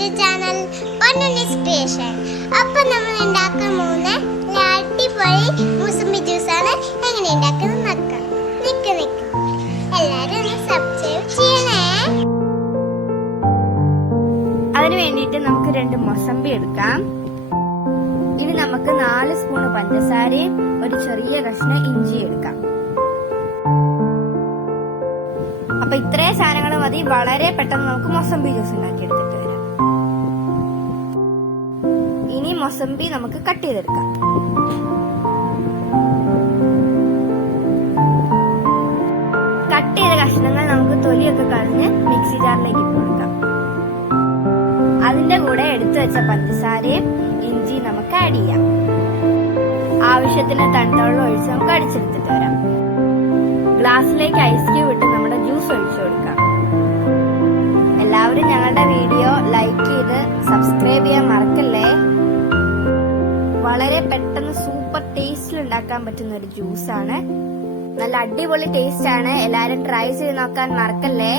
To channel പൊന്നുണ്ണീസ് creation അപ്പം നമ്മൾ ഉണ്ടാക്കാൻ പോകുന്ന അടിപൊളി മുസമ്പി ജ്യൂസാണ് എങ്ങനെ ഉണ്ടാക്കുന്നത് നോക്കാം. നിക്ക് നിക്ക്. എല്ലാവരും ഒന്ന് സബ്സ്ക്രൈബ് ചെയ്യണേ. അതിന് വേണ്ടിയിട്ട് നമുക്ക് രണ്ട് മൊസമ്പി എടുക്കാം. ഇനി നമുക്ക് നാല് സ്പൂൺ പഞ്ചസാരയും ഒരു ചെറിയ കഷ്ണം ഇഞ്ചി എടുക്കാം. അപ്പൊ ഇത്രയും സാധനങ്ങൾ മതി. വളരെ പെട്ടെന്ന് നമുക്ക് മൊസമ്പി ജ്യൂസ് ഉണ്ടാക്കി മൊസമ്പി നമുക്ക് കട്ട് ചെയ്തെടുക്കാം. കട്ട് ചെയ്ത കഷ്ണങ്ങൾ നമുക്ക് തൊലിയൊക്കെ കളഞ്ഞ് മിക്സി ജാറിലേക്ക് ഇട്ട് കൊടുക്കാം. അതിന്റെ കൂടെ എടുത്തു വെച്ച പഞ്ചസാരയും ഇഞ്ചി നമുക്ക് ആഡ് ചെയ്യാം. ആവശ്യത്തിന് തണുത്തവെള്ളം ഒഴിച്ച് നമുക്ക് അടിച്ചെടുത്തിട്ട് വരാം. ഗ്ലാസ്സിലേക്ക് ഐസ് ക്യൂബ് ഇട്ട് നമ്മുടെ ജ്യൂസ് ഒഴിച്ചു കൊടുക്കാം. എല്ലാവരും ഞങ്ങളുടെ വീഡിയോ ലൈക്ക് ചെയ്ത് സബ്സ്ക്രൈബ് ചെയ്യാൻ വളരെ പെട്ടെന്ന് സൂപ്പർ ടേസ്റ്റിൽ ഉണ്ടാക്കാൻ പറ്റുന്ന ഒരു ജ്യൂസാണ് നല്ല അടിപൊളി ടേസ്റ്റ് ആണ്. എല്ലാരും ട്രൈ ചെയ്ത് നോക്കാൻ മറക്കല്ലേ?